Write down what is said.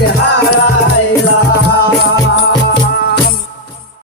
it high.